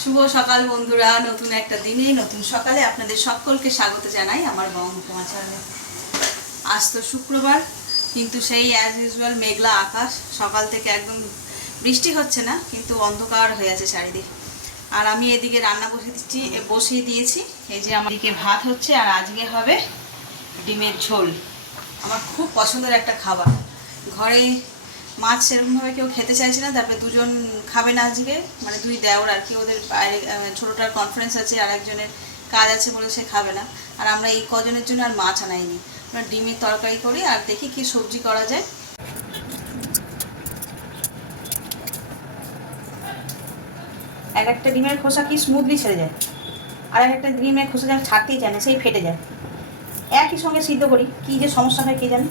শুভ সকাল বন্ধুরা, নতুন একটা দিনে, নতুন সকালে আপনাদের সকলকে স্বাগত জানাই আমার বঙ্গকুমা চ্যানেলে আজ তো শুক্রবার, কিন্তু সেই অ্যাজ ইউজুয়াল মেঘলা আকাশ, সকাল থেকে একদম বৃষ্টি হচ্ছে না, কিন্তু অন্ধকার হয়ে আছে চারিদিক। আর আমি এদিকে রান্না বসিয়ে দিচ্ছি বসিয়ে দিয়েছি, এই যে আমার এদিকে ভাত হচ্ছে, আর আজকে হবে ডিমের ঝোল। আমার খুব পছন্দের একটা খাবার। ঘরে মাছ সেরকমভাবে কেউ খেতে চাইছে না, তারপরে দুজন খাবে না আজকে। মানে দুই দেওর আর কি, ওদের বাইরে ছোটোটার কনফারেন্স আছে আর একজনের কাজ আছে বলে সে খাবে না। আর আমরা এই কজনের জন্য আর মাছ আনাইনি। আমরা ডিমের তরকারি করি আর দেখি কি সবজি করা যায়। এক একটা ডিমের খোসা কি স্মুথলি ছেড়ে যায়? আর এক একটা ডিমের খোসা যেন ছাড়তেই যায় না, সেই ফেটে যায়। একই সঙ্গে সিদ্ধ করি, কি যে সমস্যা হয় কে জানে?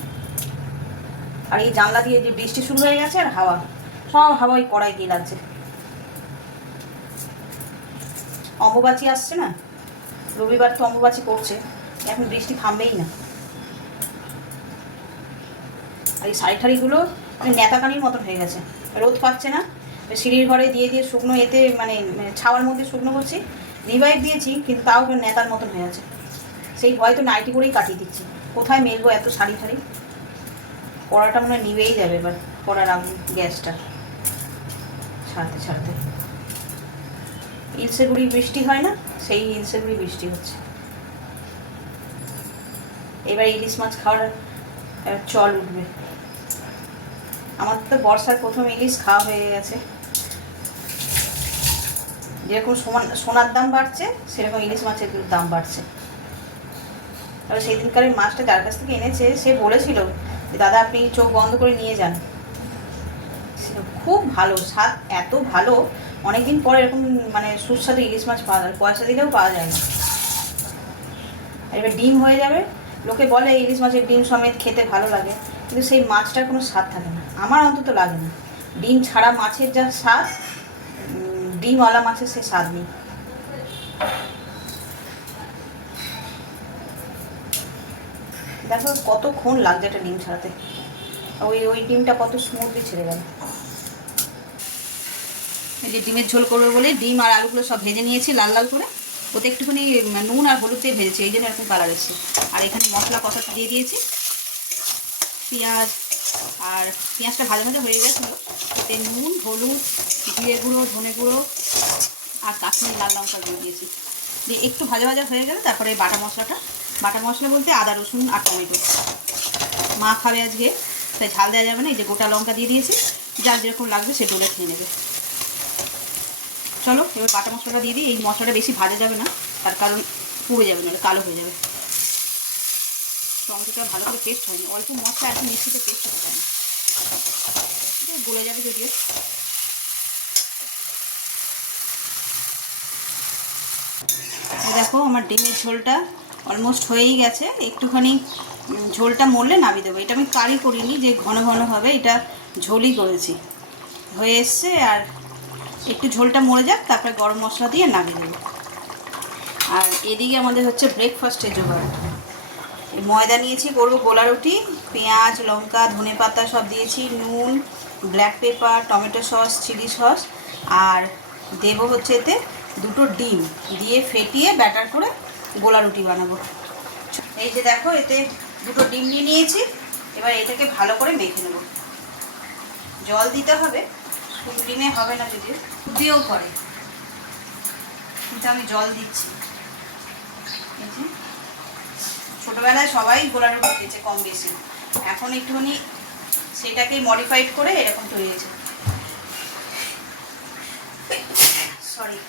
আর এই জানলা দিয়ে যে বৃষ্টি শুরু হয়ে গেছে আর হাওয়া, সব হাওয়া ওই কড়াই গিয়ে লাগছে। অম্বুবাচি আসছে না? রবিবার তো অম্বুবাচি করছে এখন বৃষ্টি থামবেই না। আর এই শাড়ি ঠাড়িগুলো মানে নেতাকানির মতন হয়ে গেছে। রোদ পাচ্ছে না, সিঁড়ির ঘরে দিয়ে দিয়ে শুকনো এতে মানে মানে ছাওয়ার মধ্যে শুকনো করছি, রিভাইভ দিয়েছি, কিন্তু তাও নেতার মতন হয়ে আছে। সেই ভয় তো নাইটি করেই কাটিয়ে দিচ্ছি। কোথায় মেলবো এত শাড়ি ঠাড়ি কড়াটা মনে নিভেই যাবে এবার কড়ার আগুন গ্যাসটা ছাড়তে ছাড়তে। ইলসেগুড়ি বৃষ্টি হয় না? সেই ইলসেগুড়ি বৃষ্টি হচ্ছে। এবার ইলিশ মাছ খাওয়ার চল উঠবে। আমার তো বর্ষার প্রথম ইলিশ খাওয়া হয়ে গেছে। যেরকম সোনার দাম বাড়ছে, সেরকম ইলিশ মাছের দাম বাড়ছে। তবে সেই দিনকার মাছটা যার কাছ থেকে এনেছে, সে বলেছিল দাদা আপনি চোখ বন্ধ করে নিয়ে যান। খুব ভালো, স্বাদ এত ভালো, অনেকদিন পরে এরকম মানে সুস্বাদু ইলিশ মাছ পাওয়া যায়, পয়সা দিলেও পাওয়া যায় না। এবার ডিম হয়ে যাবে, লোকে বলে ইলিশ মাছের ডিম সমেত খেতে ভালো লাগে, কিন্তু সেই মাছটার কোনো স্বাদ থাকে না, আমার অন্তত লাগে না। ডিম ছাড়া মাছের যা স্বাদ ডিমওয়ালা মাছের সে স্বাদ নেই। দেখো কতক্ষণ লাগছে একটা ডিম ছাড়াতে। ওই ওই ডিমটা কত স্মুথলি ছেড়ে গেল। এই যে ডিমের ঝোল করব বলে ডিম আর আলুগুলো সব ভেজে নিয়েছি লাল লাল করে। ওতে একটুখানি নুন আর হলুদ দিয়ে ভেজেছি, এই জন্য এরকম কালার এসেছে। আর এখানে মশলা কষাটা দিয়ে দিয়েছি। পেঁয়াজ আর পেঁয়াজটা ভাজা ভাজা হয়ে গেছিল এতে নুন, হলুদ, জিরে গুঁড়ো, ধনে গুঁড়ো আর কাশ্মীর লাল লঙ্কা দিয়ে দিয়েছি। দিয়ে একটু ভাজা ভাজা হয়ে গেলে তারপরে বাটা মশলাটা বাটা মশলা বলতে আদা, রসুন আর টমেটো। মা খাবে আজকে, তাই ঝাল দেওয়া যাবে না, এই যে গোটা লঙ্কা দিয়ে দিয়েছি। যার যেরকম লাগবে সে ডোলে খেয়ে নেবে। চলো, এবার বাটা মশলাটা দিয়ে দিই, এই মশলাটা বেশি ভাজা যাবে না, তার কারণ পুড়ে যাবে না কালো হয়ে যাবে। টমেটোটা ভালো করে পেস্ট হয়নি, অল্প মশলা এখন মিষ্টিতে পেস্ট হতে এটা গলে যাবে যদিও। দেখো, আমার ডিমের ঝোলটা অলমোস্ট হয়েই গেছে। একটুখানি ঝোলটা মরলে নামিয়ে দেবো। এটা আমি কারি করিনি, যে ঘন ঘন হবে, এটা ঝোলই করেছি। হয়ে এসছে, আর একটু ঝোলটা মরে যাক, তারপরে গরম মশলা দিয়ে নামিয়ে দেবো আর এদিকে আমাদের হচ্ছে ব্রেকফাস্টের জোগাড়। ময়দা নিয়েছি, করব গোলা রুটি পেঁয়াজ, লঙ্কা, ধনে পাতা সব দিয়েছি, নুন black pepper tomato sauce chilli sauce আর দেবো হচ্ছে এতে দুটো ডিম, দিয়ে ফেটিয়ে ব্যাটার করে গোলা রুটি বানাবো। এই যে দেখো, এতে দুটো ডিম নিয়ে নিয়েছি। এবার এটাকে ভালো করে মেখে নেব। জল দিতে হবে শুধু ডিমে হবে না যদি দিয়েও করে কিন্তু আমি জল দিচ্ছি। ছোটোবেলায় সবাই গোলা রুটি খেয়েছে কম বেশি। এখন একটুখানি সেটাকে মডিফাইড করে এরকম তৈরি হয়েছে সরি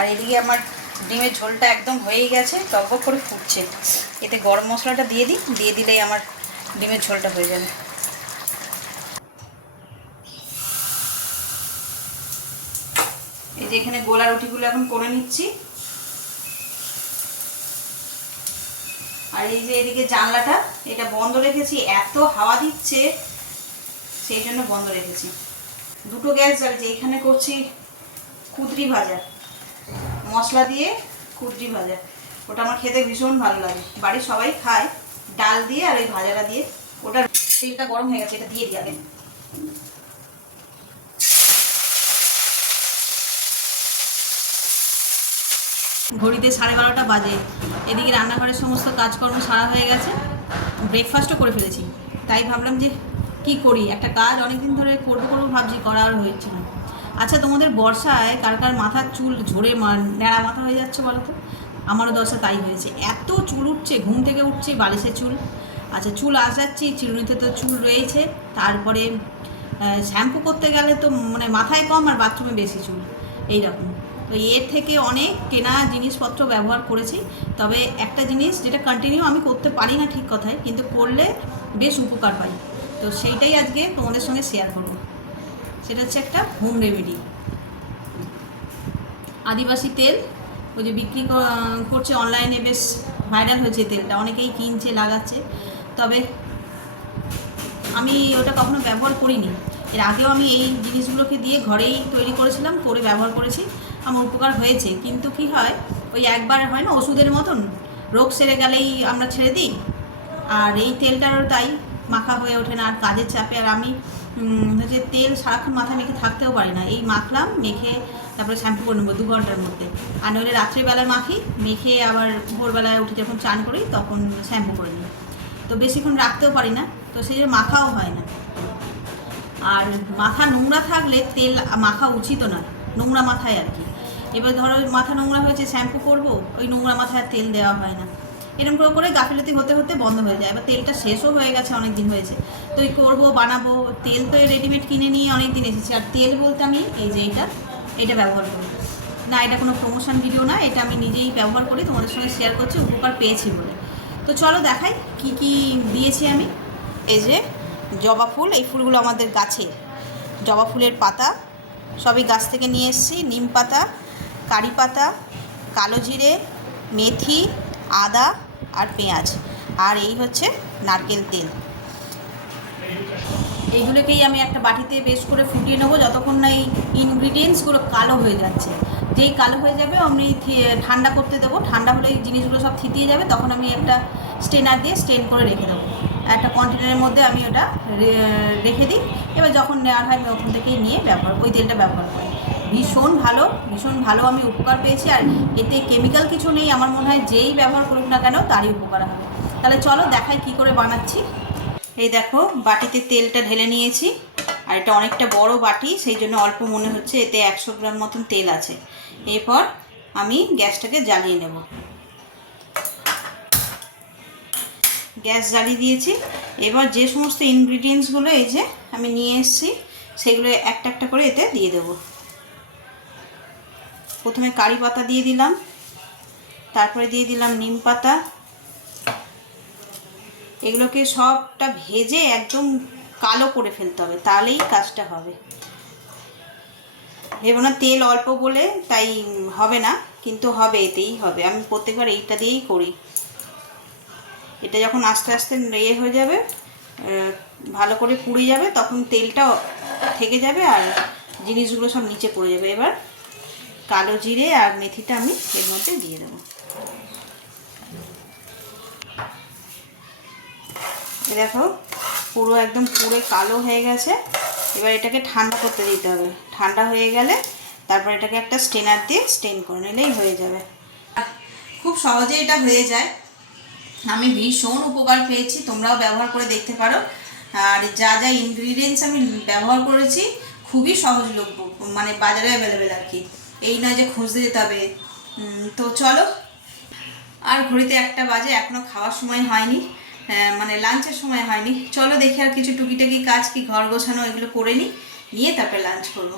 আর এদিকে আমার ডিমের ঝোলটা একদম হয়েই গেছে, টকবক করে ফুটছে। এতে গরম মশলাটা দিয়ে দিই, দিয়ে দিলেই আমার ডিমের ঝোলটা হয়ে যাবে। এই যে এখানে গোলা রুটিগুলো এখন করে নিচ্ছি। আর এই যে এদিকে জানলাটা, এটা বন্ধ রেখেছি, এত হাওয়া দিচ্ছে, সেই জন্য বন্ধ রেখেছি। দুটো গ্যাস জ্বালিয়েছি এখানে করছি কুদরি ভাজা। মশলা দিয়ে কুদরি ভাজা। ওটা আমার খেতে ভীষণ ভালো লাগে। বাড়ির সবাই খায়, ডাল দিয়ে আর ওই ভাজাটা দিয়ে। ওটা তেলটা গরম হয়ে গেছে, এটা দিয়ে আগে। ঘড়িতে সাড়ে বারোটা বাজে। এদিকে রান্নাঘরের সমস্ত কাজকর্ম সারা হয়ে গেছে। ব্রেকফাস্টও করে ফেলেছি। তাই ভাবলাম যে কি করি? একটা কাজ অনেকদিন ধরে করব করব ভাবছি করা আর হয়েছে না। আচ্ছা তোমাদের বর্ষায় কার কার মাথার চুল ঝরে ন্যাড়া মাথা হয়ে যাচ্ছে বলো তো? আমারও দশা তাই হয়েছে। এত চুল উঠছে, ঘুম থেকে উঠছে বালিশের চুল। আচ্ছা চুল আসাচ্ছি, চিরুনিতে তো চুল রয়েছে। তারপরে শ্যাম্পু করতে গেলে তো মানে মাথায় কম আর বাথরুমে বেশি চুল। এই রকম তো এর থেকে অনেক কেনা জিনিসপত্র ব্যবহার করেছি। তবে একটা জিনিস যেটা কন্টিনিউ আমি করতে পারি না ঠিক কথায়, কিন্তু করলে বেশ উপকার পাই তো সেইটাই আজকে তোমাদের সঙ্গে শেয়ার করব। সেটা হচ্ছে একটা হোম রেমেডি আদিবাসী তেল, ওই যে বিক্রি করছে অনলাইনে বেশ ভাইরাল হয়েছে তেলটা, অনেকেই কিনছে, লাগাচ্ছে। তবে আমি ওটা কখনো ব্যবহার করিনি। এর আগেও আমি এই জিনিসগুলোকে দিয়ে ঘরেই তৈরি করেছিলাম, করে ব্যবহার করেছি। আমার উপকার হয়েছে। কিন্তু কি হয়, ওই একবার হয় না, ওষুধের মতন। রোগ সেরে গেলেই আমরা ছেড়ে দিই। আর এই তেলটারও তাই মাখা হয়ে ওঠে না, আর কাজের চাপে। আর আমি হচ্ছে তেল সারাক্ষণ মাথা মেখে থাকতেও পারি না। এই মাখলাম, মেখে তারপরে শ্যাম্পু করে নেব দু ঘণ্টার মধ্যে। আর নইলে রাত্রিবেলা মাখি, মেখে আবার ভোরবেলায় উঠে যখন চান করি, তখন শ্যাম্পু করে নিই তো বেশিক্ষণ রাখতেও পারি না, তো সেই মাখাও হয় না। আর মাথা নোংরা থাকলে তেল মাখা উচিত না, নোংরা মাথায় আর কি। এবার ধরো মাথা নোংরা হয়েছে শ্যাম্পু করব, ওই নোংরা মাথায় তেল দেওয়া হয় না। এরকম করে করে গাফিলতি হতে হতে বন্ধ হয়ে যায়। এবার তেলটা শেষও হয়ে গেছে অনেক দিন হয়েছে। তো করব, বানাবো। তেল তো রেডিমেড কিনে নিয়ে অনেক দিন এসেছি। আর তেল বলতে আমি এই যে এইটা এটা ব্যবহার করি। না, এটা কোনো প্রমোশন ভিডিও না, এটা আমি নিজেই ব্যবহার করি, তোমাদের সঙ্গে শেয়ার করছি, উপকার পেয়েছি বলে। তো চলো দেখাই কি কি দিয়েছি আমি। এই যে জবা ফুল, এই ফুলগুলো আমাদের গাছে। জবা ফুলের পাতা, সবই গাছ থেকে নিয়ে এসেছি। নিম পাতা, কারি পাতা, কালো জিরে, মেথি, আদা আর পেঁয়াজ। আর এই হচ্ছে নারকেল তেল। এইগুলোকেই আমি একটা বাটিতে বেশ করে ফুটিয়ে নেব, যতক্ষণ না এই ইনগ্রিডিয়েন্টসগুলো কালো হয়ে যাচ্ছে। যেই কালো হয়ে যাবে, আমি ঠান্ডা করতে দেবো। ঠান্ডা হলে এই জিনিসগুলো সব থিতিয়ে যাবে, তখন আমি একটা স্টেনার দিয়ে স্টেন করে রেখে দেবো। একটা কন্টেনারের মধ্যে আমি ওটা রেখে দিই। এবার যখন নেওয়ার হয়, আমি ওখান থেকেই নিয়ে ব্যবহার, ওই তেলটা ব্যবহার করি। ভীষণ ভালো ভীষণ ভালো আমি উপকার পেয়েছি। আর এতে কেমিক্যাল কিছু নেই, আমার মনে হয় যেই ব্যবহার করুক না কেন, তারই উপকার হবে। তাহলে চলো দেখাই কি করে বানাচ্ছি। এই দেখো, বাটিতে তেলটা ঢেলে নিয়েছি। আর এটা অনেকটা বড় বাটি, সেই জন্য অল্প মনে হচ্ছে, এতে একশো গ্রাম মতন তেল আছে। এরপর আমি গ্যাসটাকে জ্বালিয়ে নেব। গ্যাস জ্বালিয়ে দিয়েছি। এবার যে সমস্ত ইনগ্রিডিয়েন্টসগুলো এই যে আমি নিয়ে এসেছি, সেগুলো একটা একটা করে এতে দিয়ে দেব। প্রথমে কারি পাতা দিয়ে দিলাম। তারপরে দিয়ে দিলাম নিম পাতা। এগুলোকে সবটা ভেজে একদম কালো করে ফেলতে হবে, তাহলেই কাজটা হবে। ভেবো না, তেল অল্প বলে তাই হবে না, কিন্তু হবে, এতেই হবে। আমি প্রত্যেকবার এইটা দিয়েই করি। এটা যখন আস্তে আস্তে ইয়ে হয়ে যাবে ভালো করে পুড়ে যাবে, তখন তেলটা থেকে যাবে আর জিনিসগুলো সব নিচে পড়ে যাবে। এবার কালো জিরে আর মেথিটা আমি এর মধ্যে দিয়ে দেবো। দেখো, পুরো একদম পুরো কালো হয়ে গেছে। এবার এটাকে ঠান্ডা করতে দিতে হবে। ঠান্ডা হয়ে গেলে তারপর এটাকে একটা স্টেনার দিয়ে স্টেন করে নিলেই হয়ে যাবে। খুব সহজে এটা হয়ে যায়। আমি ভীষণ উপকার পেয়েছি, তোমরাও ব্যবহার করে দেখতে পারো। আর যা যা ইনগ্রিডিয়েন্টস আমি ব্যবহার করেছি, খুবই সহজলভ্য মানে বাজারে অ্যাভেলেবেল আর কি। এই নয় যে খুঁজতে যেতে হবে। তো চলো, আর ঘড়িতে একটা বাজে এখনও খাওয়ার সময় হয়নি। মানে লাঞ্চের সময় হয়নি। চলো দেখি আর কিছু টুকিটাকি কাজ কি, ঘর গোছানো, এগুলো করে নিই নিয়ে তারপরে লাঞ্চ করব।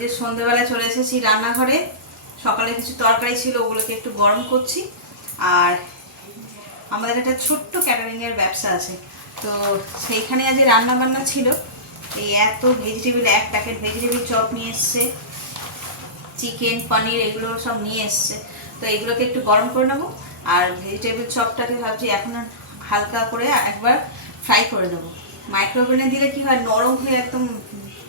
যে সন্ধেবেলায় চলে এসেছি রান্নাঘরে। সকালে কিছু তরকারি ছিল, ওগুলোকে একটু গরম করছি। আর আমাদের একটা ছোট্ট ক্যাটারিংয়ের ব্যবসা আছে। তো সেইখানে আজ রান্না বান্না ছিল। এই এত ভেজিটেবিল এক প্যাকেট ভেজিটেবিল চপ নিয়ে এসছে। চিকেন পনির এগুলো সব নিয়ে এসছে। তো এগুলোকে একটু গরম করে নেব। আর ভেজিটেবিল চপটাকে ভাবছি এখন হালকা করে একবার ফ্রাই করে নেব। মাইক্রোওভেনে দিলে কি হয়, নরম হয়ে একদম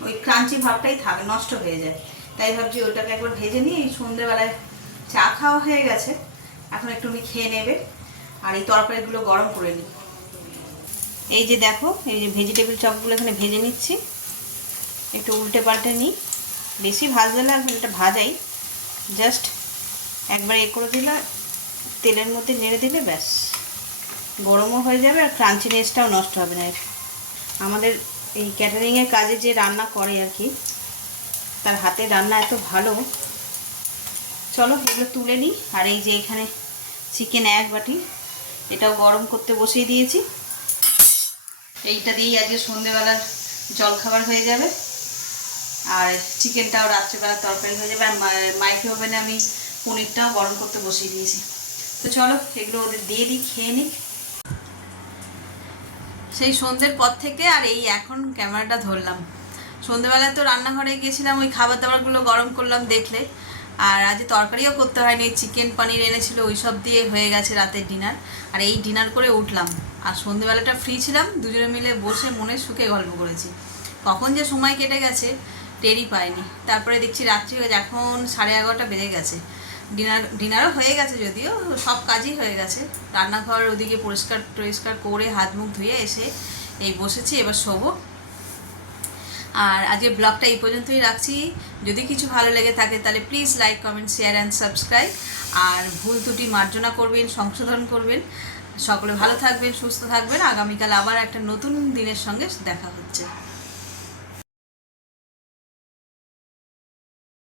ওই ক্রাঞ্চি ভাবটাই থাকে, নষ্ট হয়ে যায়। তাই ভাবছি ওটাকে একবার ভেজে নিয়ে এই সন্ধ্যেবেলায় চা খাওয়া হয়ে গেছে। এখন একটু উনি খেয়ে নেবে। আর এই তরকারিগুলো গরম করে নিই। এই যে দেখো, এই যে ভেজিটেবিল চপগুলো এখানে ভেজে নিচ্ছি। একটু উল্টে পাল্টে নিই। বেশি ভাজবে না, এখন এটা ভাজাই। জাস্ট একবার এ করে দিলে, তেলের মধ্যে নেড়ে দিলে ব্যাস। গরমও হয়ে যাবে আর ক্রাঞ্চিনেসটাও নষ্ট হবে না। আমাদের এই ক্যাটারিংয়ের কাজে যে রান্না করে আর কি, তার হাতে রান্না এত ভালো। চলো এগুলো তুলে নিই। আর এই যে এখানে চিকেন এক বাটি, এটাও গরম করতে বসিয়ে দিয়েছি। এইটা দিয়েই আজকে সন্ধেবেলার জলখাবার হয়ে যাবে। আর চিকেনটাও রাত্রেবেলা তরকারি হয়ে যাবে। আর মাইক্রো ওভেনে আমি পনিরটাও গরম করতে বসিয়ে দিয়েছি। তো চলো এগুলো ওদের দিয়ে দিই, খেয়ে নিই। সেই সন্ধ্যের পর থেকে আর এই এখন ক্যামেরাটা ধরলাম। সন্ধ্যেবেলায় তো রান্নাঘরে গিয়েছিলাম, ওই খাবার দাবারগুলো গরম করলাম দেখলে। আর আজ তরকারিও করতে হয়নি, চিকেন, পানির এনেছিল ওই সব দিয়ে হয়ে গেছে রাতের ডিনার। আর এই ডিনার করে উঠলাম। আর সন্ধ্যেবেলাটা ফ্রি ছিলাম, দুজনে মিলে বসে মনে সুখে গল্প করেছি। কখন যে সময় কেটে গেছে, টেরই পাইনি। তারপরে দেখছি রাত্রি এখন সাড়ে এগারোটা বেজে গেছে। ডিনার ডিনারও হয়ে গেছে যদিও, সব কাজই হয়ে গেছে। রান্নাঘর ওদিকে পরিষ্কার টরিষ্কার করে হাত মুখ ধুয়ে এসে এই বসেছি, এবার শোবো। আর আজকে ব্লগটা এই পর্যন্তই রাখছি। যদি কিছু ভালো লেগে থাকে, তাহলে please like comment share and subscribe আর ভুল ত্রুটি মার্জনা করবেন, সংশোধন করবেন। সকলে ভালো থাকবেন, সুস্থ থাকবেন। আগামীকাল আবার একটা নতুন দিনের সঙ্গে দেখা হচ্ছে।